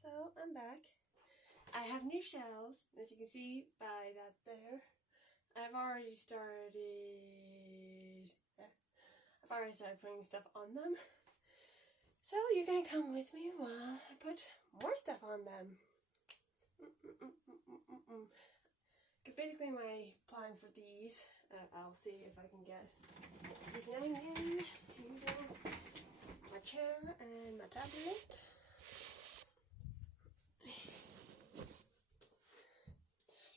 So I'm back. I have new shelves, as you can see by that there. I've already started putting stuff on them. So you can come with me while I put more stuff on them. Because basically my plan for these, I'll see if I can get these hanging using my chair and my tablet.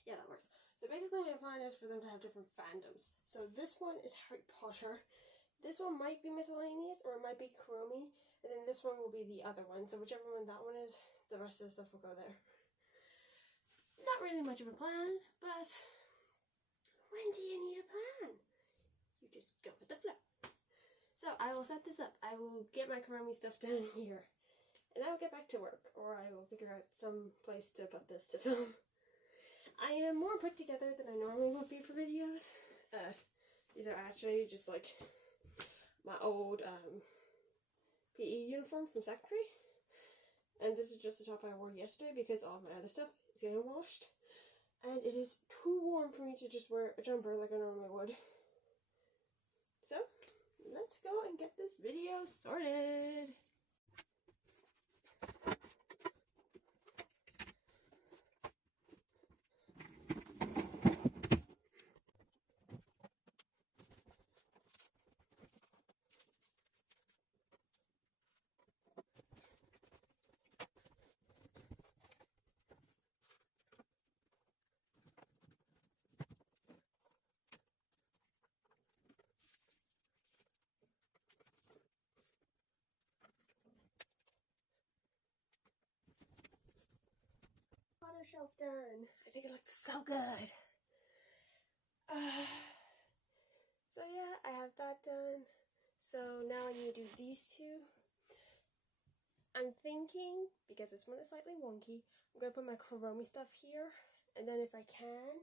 Yeah, that works. So basically my plan is for them to have different fandoms. So this one is Harry Potter. This one might be miscellaneous or it might be Chromie. And then this one will be the other one. So whichever one that one is, the rest of the stuff will go there. Not really much of a plan, but when do you need a plan? You just go with the flow. So I will set this up. I will get my Chromie stuff down here. And I will get back to work. Or I will figure out some place to put this to film. I am more put together than I normally would be for videos. These are actually just like my old PE uniform from secondary. And this is just the top I wore yesterday because all my other stuff is getting washed. And it is too warm for me to just wear a jumper like I normally would. So, let's go and get this video sorted. Water shelf done. I think it looks so good. So yeah, I have that done. So now I need to do these two. I'm thinking, because this one is slightly wonky, I'm going to put my Chromie stuff here. And then if I can,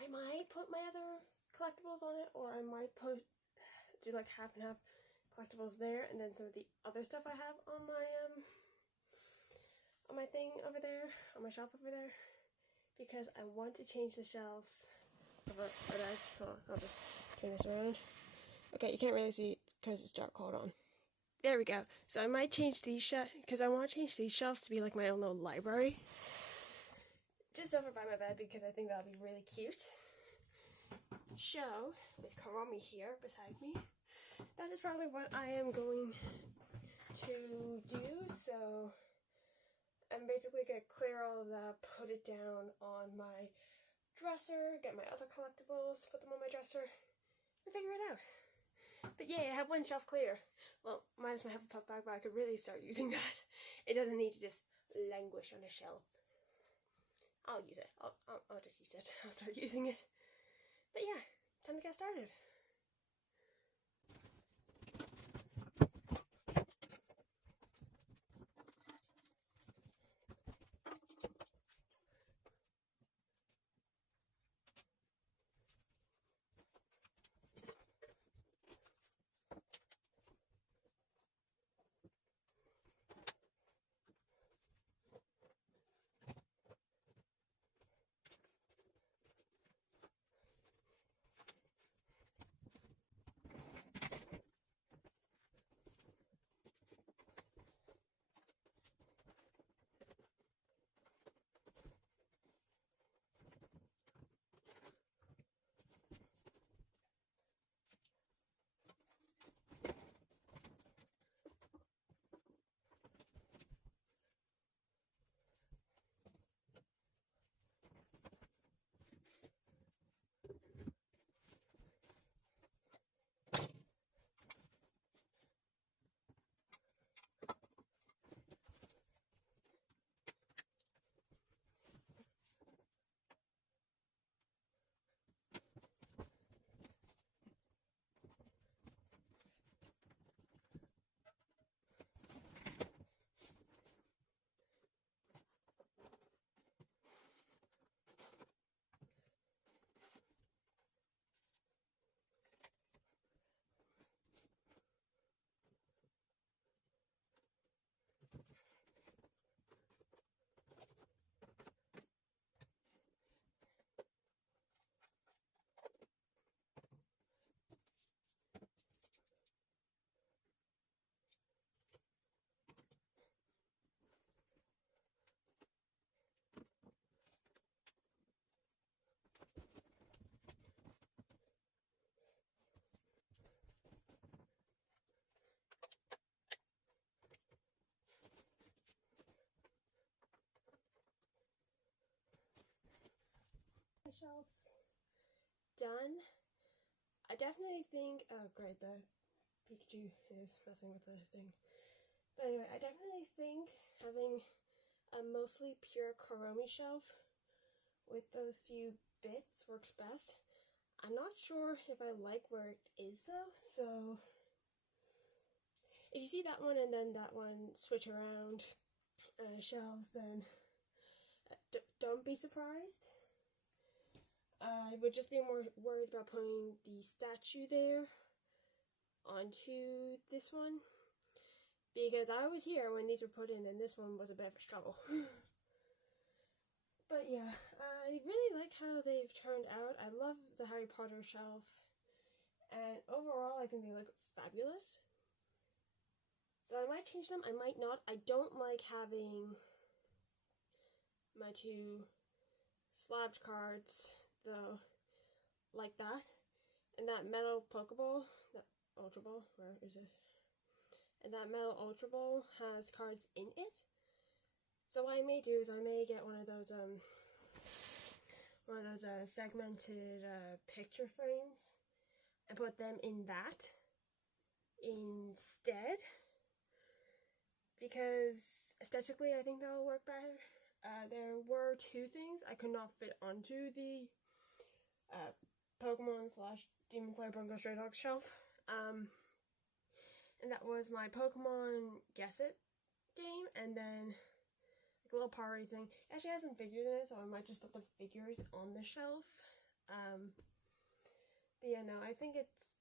I might put my other collectibles on it. Or I might do like half and half collectibles there. And then some of the other stuff I have on my thing over there, on my shelf over there. Because I want to change the shelves. I'll just turn this around. Okay, you can't really see it because it's dark. Hold on. There we go. So I might change these because I want to change these shelves to be like my own little library. Just over by my bed because I think that'll be really cute. So, with Chromie here beside me, that is probably what I am going to do. So, I'm basically going to clear all of that, put it down on my dresser, get my other collectibles, put them on my dresser, and figure it out. But yeah, I have one shelf clear. Well, minus my Hufflepuff bag, but I could really start using that. It doesn't need to just languish on a shelf. I'll use it. I'll just use it. I'll start using it. But yeah, time to get started. shelves done. I definitely think, oh great, the Pikachu is messing with the thing. But anyway, I definitely think having a mostly pure Kuromi shelf with those few bits works best. I'm not sure if I like where it is though, so if you see that one and then that one switch around shelves, then don't be surprised. I would just be more worried about putting the statue there onto this one, because I was here when these were put in and this one was a bit of a struggle. But yeah, I really like how they've turned out. I love the Harry Potter shelf, and overall I think they look fabulous. So I might change them, I might not. I don't like having my two slabbed cards though like that, and that metal Pokeball, that Ultra Ball, where is it? And that metal Ultra Ball has cards in it. So what I may do is I may get one of those segmented picture frames and put them in that instead, because aesthetically I think that will work better. There were two things I could not fit onto the Pokemon / Demon Slayer Bungo Stray Dogs shelf, and that was my Pokemon Guess It game, and then like a little party thing. It actually has some figures in it, so I might just put the figures on the shelf. But yeah, no, I think this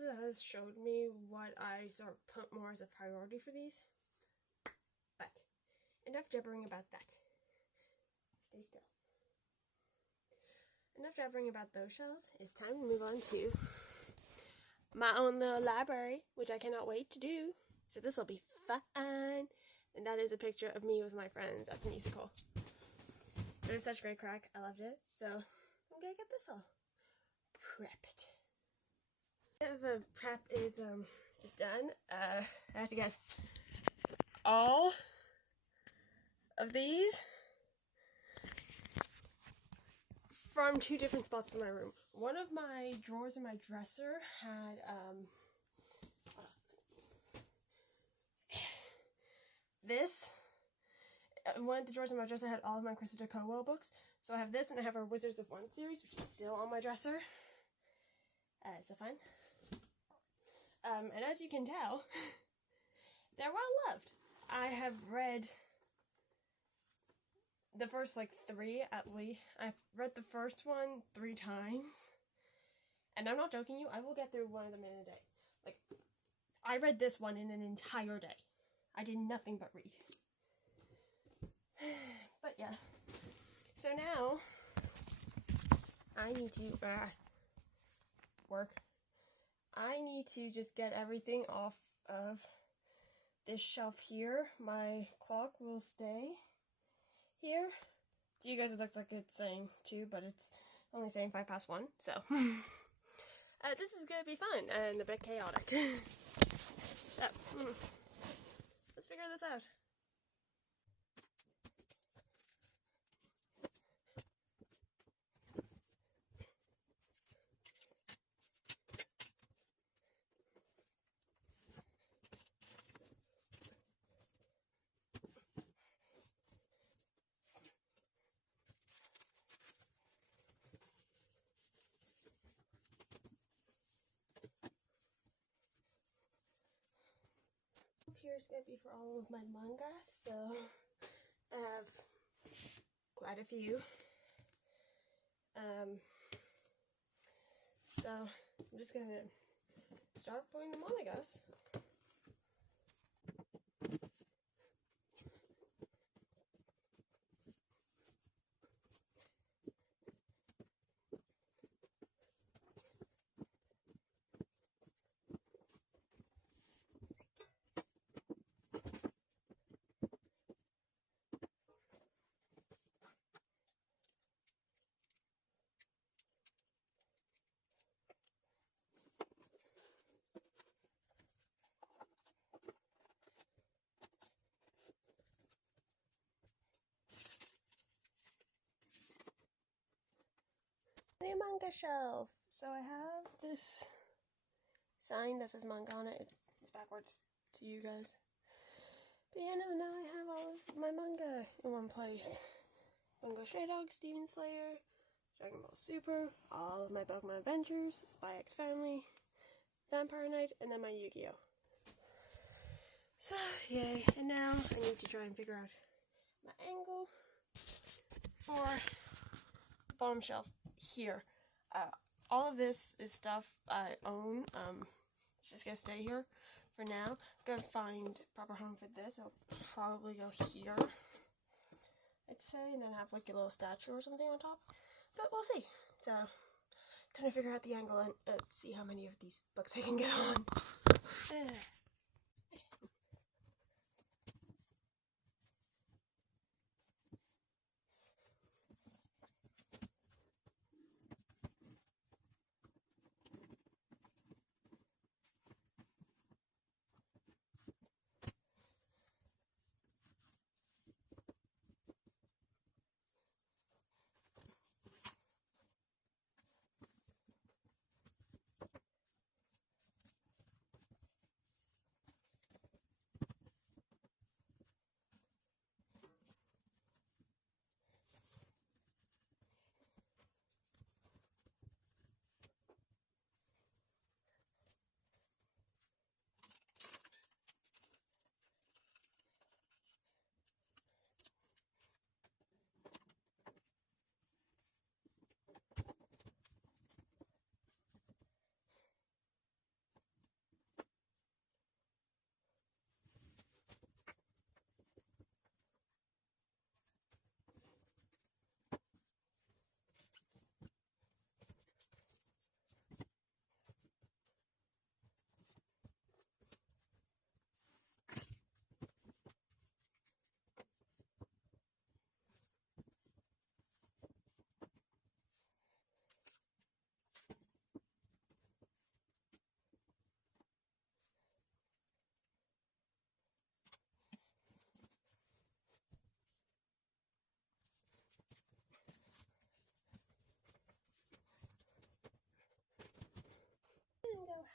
has showed me what I sort of put more as a priority for these. But enough jabbering about that. Stay still. Enough jabbering about those shells. It's time to move on to my own little library, which I cannot wait to do. So this will be fun. And that is a picture of me with my friends at the musical. It was such a great crack. I loved it. So I'm gonna get this all prepped. The prep is done. I have to get all of these from two different spots in my room. One of my drawers in my dresser had this. One of the drawers in my dresser had all of my Cressida Cowell books. So I have this, and I have our Wizards of One series, which is still on my dresser. So fun. And as you can tell, they're well loved. I have read the first three at least. I've read the first one 3 times. And I'm not joking you, I will get through one of them in a day. I read this one in an entire day. I did nothing but read. But yeah. So now, I need to work. I need to just get everything off of this shelf here. My clock will stay here. To you guys it looks like it's saying 2, but it's only saying 1:05. So this is gonna be fun and a bit chaotic. So let's figure this out. Here is going to be for all of my manga, so I have quite a few. So I'm just going to start putting them on, I guess. manga shelf. So I have this sign that says manga on it. It's backwards to you guys. But yeah, no, now I have all of my manga in one place. Bungo Stray Dogs, Demon Slayer, Dragon Ball Super, all of my Pokemon Adventures, Spy X Family, Vampire Knight, and then my Yu-Gi-Oh! So, yay. And now I need to try and figure out my angle for the bottom shelf here. All of this is stuff I own. It's just gonna stay here for now. I'm gonna find a proper home for this. I'll probably go here, I'd say, and then have like a little statue or something on top. But we'll see. So, trying to figure out the angle and see how many of these books I can get on.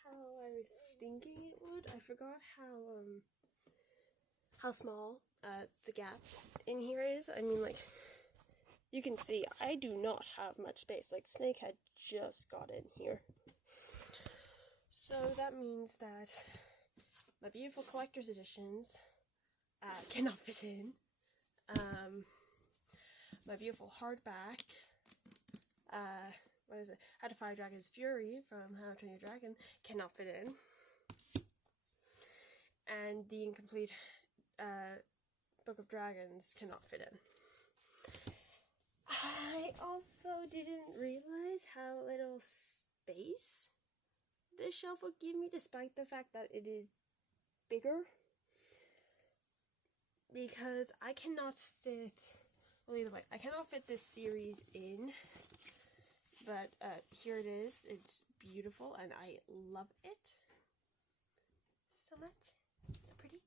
How I was thinking it would. I forgot how small the gap in here is. I mean, like, you can see I do not have much space. Like, Snake had just got in here. So that means that my beautiful collector's editions cannot fit in. My beautiful hardback, what is it? How to Fire Dragon's Fury from How to Train Your Dragon cannot fit in. And the incomplete Book of Dragons cannot fit in. I also didn't realize how little space this shelf would give me, despite the fact that it is bigger. Because I cannot fit, well, either way, I cannot fit this series in. But here it is. It's beautiful and I love it so much. It's so pretty.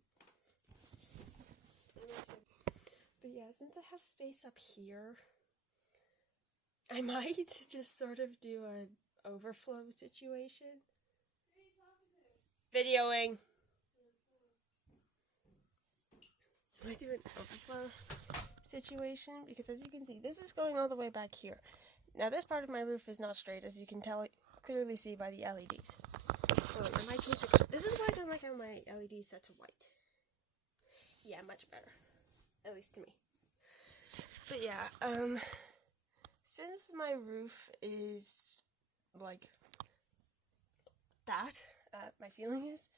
But yeah, since I have space up here, I might just sort of do an overflow situation. Videoing. I might do an overflow situation because, as you can see, this is going all the way back here. Now, this part of my roof is not straight, as you can clearly see by the LEDs. Oh, I might change it. This is why I don't like how my LED set to white. Yeah, much better. At least to me. But yeah, since my roof is like that, my ceiling is,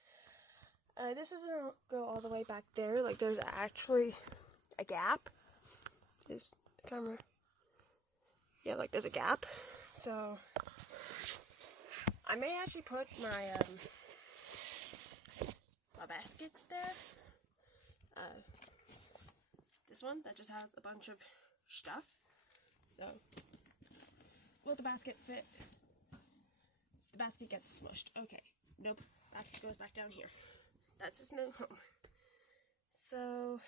this doesn't go all the way back there. Like, there's actually a gap. Is the camera? Yeah, like, there's a gap. So I may actually put my basket there. This one that just has a bunch of stuff. So will the basket fit? The basket gets smushed. Okay. Nope. Basket goes back down here. That's his new home. So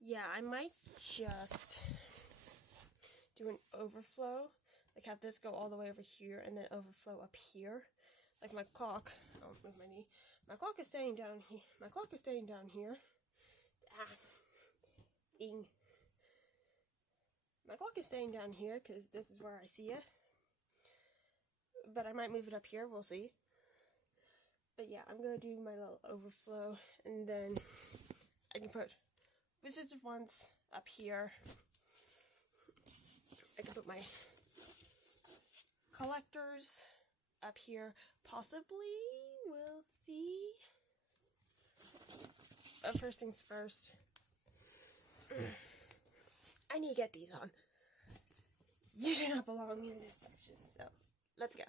yeah, I might just do an overflow. like have this go all the way over here and then overflow up here. Like my clock, I'll move my knee. My clock is staying down here. My clock is staying down here. Ding. My clock is staying down here because this is where I see it. But I might move it up here, we'll see. But yeah, I'm going to do my little overflow, and then I can put Wizards of Wands up here. I can put my collectors up here. Possibly, we'll see. But first things first, I need to get these on. You do not belong in this section, so let's go.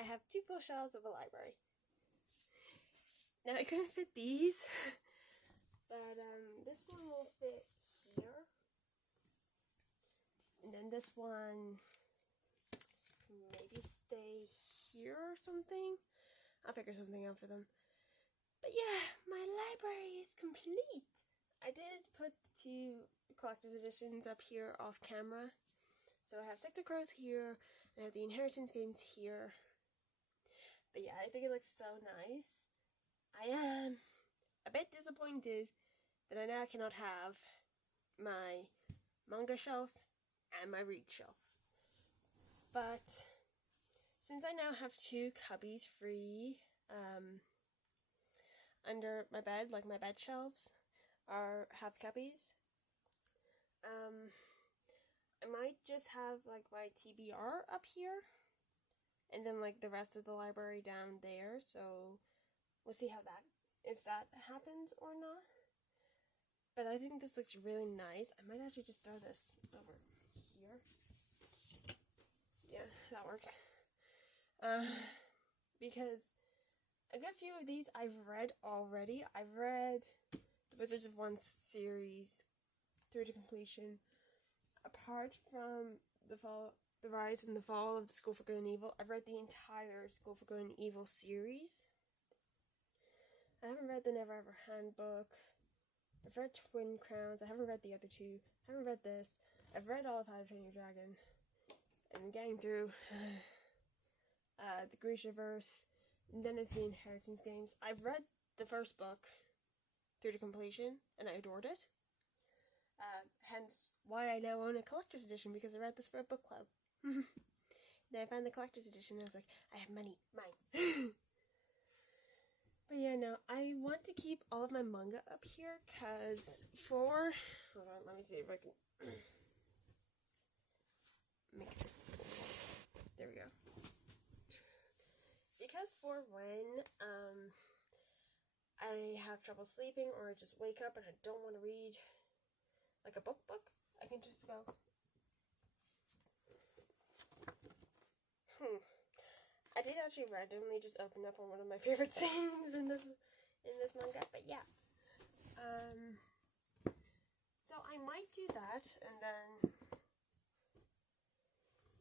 I have 2 full shelves of a library. Now I couldn't fit these, but this one will fit here, and then this one maybe stay here or something. I'll figure something out for them. But yeah, my library is complete. I did put the 2 collector's editions up here off camera. So I have Six of Crows here, and I have the Inheritance games here. But yeah, I think it looks so nice. I am a bit disappointed that I now cannot have my manga shelf and my read shelf. But since I now have 2 cubbies free under my bed, like my bed shelves have cubbies, I might just have like my TBR up here, and then like the rest of the library down there. So we'll see if that happens or not. But I think this looks really nice. I might actually just throw this over here. Yeah, that works. Because a good few of these I've read already. I've read the Wizards of Wands series through to completion. Apart from the Rise and the Fall of the School for Good and Evil, I've read the entire School for Good and Evil series. I haven't read the Never Ever Handbook. I've read Twin Crowns. I haven't read the other 2. I haven't read this. I've read all of How to Train Your Dragon. And I'm getting through the Grishaverse. And then it's the Inheritance games. I've read the first book through to completion, and I adored it. Hence why I now own a collector's edition, because I read this for a book club. Then I found the collector's edition and I was like, I have money, mine. But yeah, no, I want to keep all of my manga up here, because hold on, let me see if I can make this, there we go. Because for when, I have trouble sleeping, or I just wake up and I don't want to read, like a book, I can just go, I did actually randomly just open up on one of my favorite scenes in this manga, but yeah. So I might do that, and then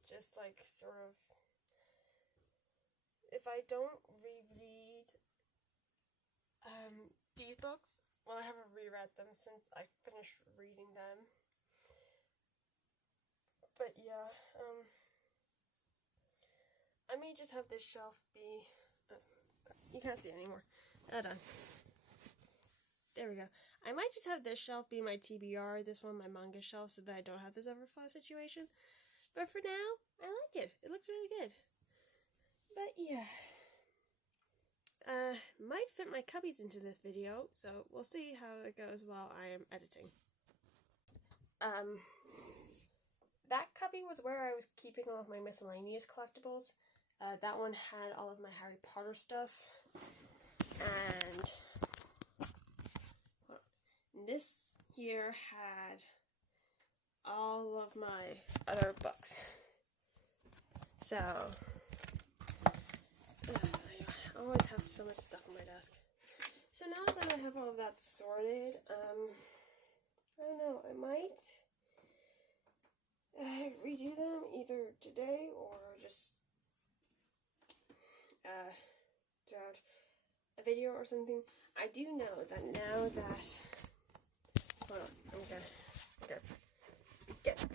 just like sort of, if I don't reread these books, well, I haven't reread them since I finished reading them. But yeah, I may just have this shelf be, you can't see anymore. Done. There we go. I might just have this shelf be my TBR, this one my manga shelf, so that I don't have this overflow situation. But for now, I like it. It looks really good. But yeah. Might fit my cubbies into this video, so we'll see how it goes while I am editing. That cubby was where I was keeping all of my miscellaneous collectibles. That one had all of my Harry Potter stuff. And this here had all of my other books. So, I always have so much stuff on my desk. So now that I have all of that sorted, I don't know, I might redo them either today or just do out a video or something. I do know that now that, hold on, I'm gonna get.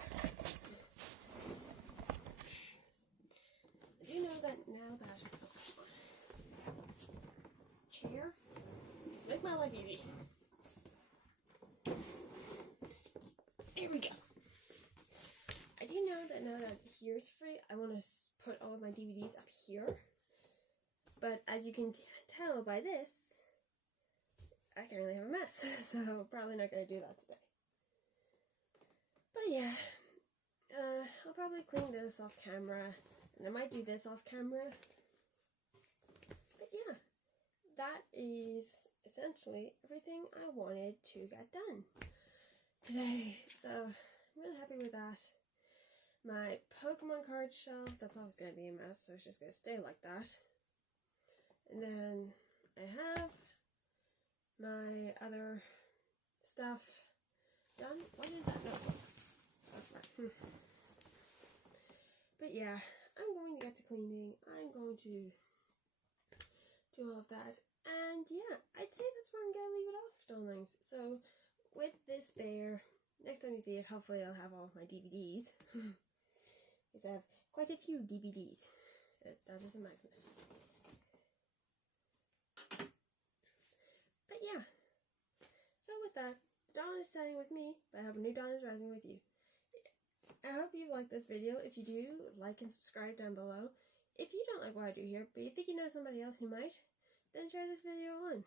I do know that now that, chair, just make my life easy. There we go. I do know that now that here's free, I want to put all of my DVDs up here. But as you can tell by this, I can really have a mess, so probably not going to do that today. But yeah, I'll probably clean this off camera, and I might do this off camera. But yeah, that is essentially everything I wanted to get done today. So I'm really happy with that. My Pokemon card shelf, that's always going to be a mess, so it's just going to stay like that. And then I have my other stuff done. What is that notebook? But yeah, I'm going to get to cleaning. I'm going to do all of that. And yeah, I'd say that's where I'm going to leave it off, darlings. So with this there, next time you see it, hopefully I'll have all of my DVDs. Because I have quite a few DVDs. That is a magnet. But yeah, so with that, the dawn is setting with me, but I hope a new dawn is rising with you. I hope you like this video. If you do, like and subscribe down below. If you don't like what I do here, but you think you know somebody else who might, then share this video on.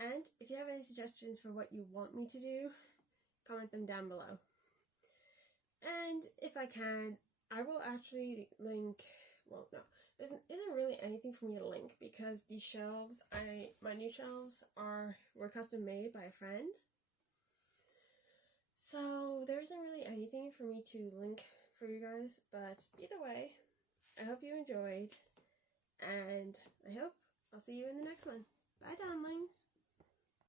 And if you have any suggestions for what you want me to do, comment them down below. And if I can, I will actually link, well no, there isn't really anything for me to link because these shelves, my new shelves were custom made by a friend. So there isn't really anything for me to link for you guys, but either way, I hope you enjoyed, and I hope I'll see you in the next one. Bye, darlings!